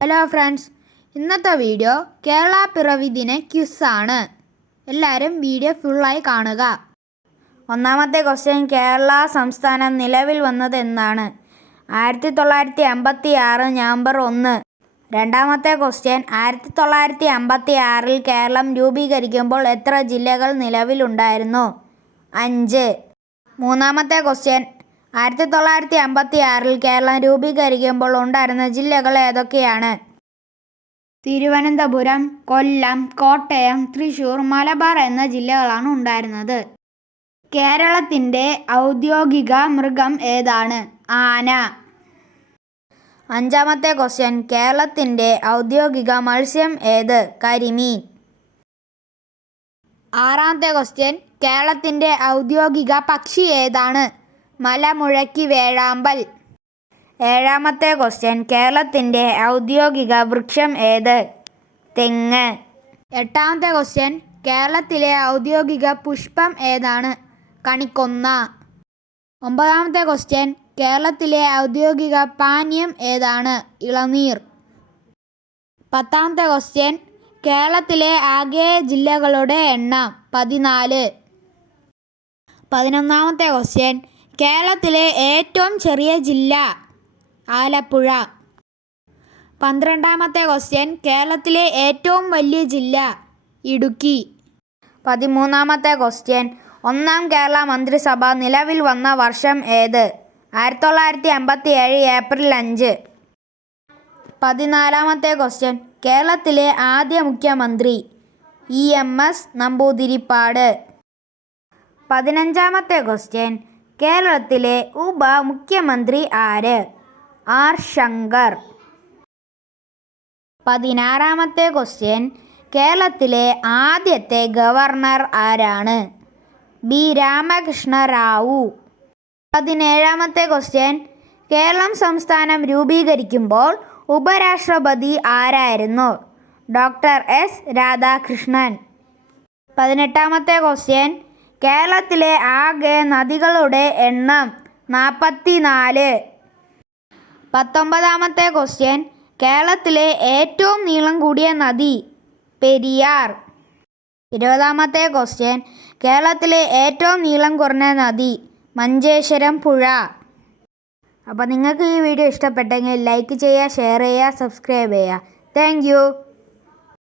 Hello friends, ഇന്നത്തെ video Kerala പിറവി ദിന ക്വിസാണ്. എല്ലാവരും വീഡിയോ ഫുള്ളായി കാണുക. ഒന്നാമത്തെ ക്വസ്റ്റ്യൻ, കേരള സംസ്ഥാനം നിലവിൽ വന്നത് എന്നാണ്? 1956 നവംബർ 1. രണ്ടാമത്തെ ക്വസ്റ്റ്യൻ, 1956 കേരളം രൂപീകരിക്കുമ്പോൾ എത്ര ജില്ലകൾ നിലവിലുണ്ടായിരുന്നു? 5. മൂന്നാമത്തെ ക്വസ്റ്റ്യൻ, 1956 കേരളം രൂപീകരിക്കുമ്പോൾ ഉണ്ടായിരുന്ന ജില്ലകൾ ഏതൊക്കെയാണ്? തിരുവനന്തപുരം, കൊല്ലം, കോട്ടയം, തൃശ്ശൂർ, മലബാർ എന്ന ജില്ലകളാണ് ഉണ്ടായിരുന്നത്. കേരളത്തിൻ്റെ ഔദ്യോഗിക മൃഗം ഏതാണ്? ആന. അഞ്ചാമത്തെ ക്വസ്റ്റ്യൻ, കേരളത്തിൻ്റെ ഔദ്യോഗിക മത്സ്യം ഏത്? കരിമീൻ. ആറാമത്തെ ക്വസ്റ്റ്യൻ, കേരളത്തിൻ്റെ ഔദ്യോഗിക പക്ഷി ഏതാണ്? മലമുഴക്കി വേഴാമ്പൽ. ഏഴാമത്തെ ക്വസ്റ്റ്യൻ, കേരളത്തിൻ്റെ ഔദ്യോഗിക വൃക്ഷം ഏത്? തെങ്ങ്. എട്ടാമത്തെ ക്വസ്റ്റ്യൻ, കേരളത്തിലെ ഔദ്യോഗിക പുഷ്പം ഏതാണ്? കണിക്കൊന്ന. ഒമ്പതാമത്തെ ക്വസ്റ്റ്യൻ, കേരളത്തിലെ ഔദ്യോഗിക പാനീയം ഏതാണ്? ഇളനീർ. പത്താമത്തെ ക്വസ്റ്റ്യൻ, കേരളത്തിലെ ആകെ ജില്ലകളുടെ എണ്ണം 14. 11ാമത്തെ ക്വസ്റ്റ്യൻ, കേരളത്തിലെ ഏറ്റവും ചെറിയ ജില്ല? ആലപ്പുഴ. 12ാമത്തെ ക്വസ്റ്റ്യൻ, കേരളത്തിലെ ഏറ്റവും വലിയ ജില്ല? ഇടുക്കി. 13ാമത്തെ ക്വസ്റ്റ്യൻ, ഒന്നാം കേരള മന്ത്രിസഭ നിലവിൽ വന്ന വർഷം ഏത്? 1957 ഏപ്രിൽ 5. 14ാമത്തെ ക്വസ്റ്റ്യൻ, കേരളത്തിലെ ആദ്യ മുഖ്യമന്ത്രി? EMS നമ്പൂതിരിപ്പാട്. 15ാമത്തെ ക്വസ്റ്റ്യൻ, കേരളത്തിലെ ഉപമുഖ്യമന്ത്രി ആര്? R. ശങ്കർ. 16ാമത്തെ ക്വസ്റ്റ്യൻ, കേരളത്തിലെ ആദ്യത്തെ ഗവർണർ ആരാണ്? B. രാമകൃഷ്ണ റാവു. 17ാമത്തെ ക്വസ്റ്റ്യൻ, കേരളം സംസ്ഥാനം രൂപീകരിക്കുമ്പോൾ ഉപരാഷ്ട്രപതി ആരായിരുന്നു? Doctor S. രാധാകൃഷ്ണൻ. 18ാമത്തെ ക്വസ്റ്റ്യൻ, കേരളത്തിലെ ആകെ നദികളുടെ എണ്ണം? 44. 19ാമത്തെ ക്വസ്റ്റ്യൻ, കേരളത്തിലെ ഏറ്റവും നീളം കൂടിയ നദി? പെരിയാർ. 20ാമത്തെ ക്വസ്റ്റ്യൻ, കേരളത്തിലെ ഏറ്റവും നീളം കുറഞ്ഞ നദി? മഞ്ചേശ്വരം പുഴ. അപ്പോൾ നിങ്ങൾക്ക് ഈ വീഡിയോ ഇഷ്ടപ്പെട്ടെങ്കിൽ ലൈക്ക് ചെയ്യുക, ഷെയർ ചെയ്യുക, സബ്സ്ക്രൈബ് ചെയ്യുക. Thank you.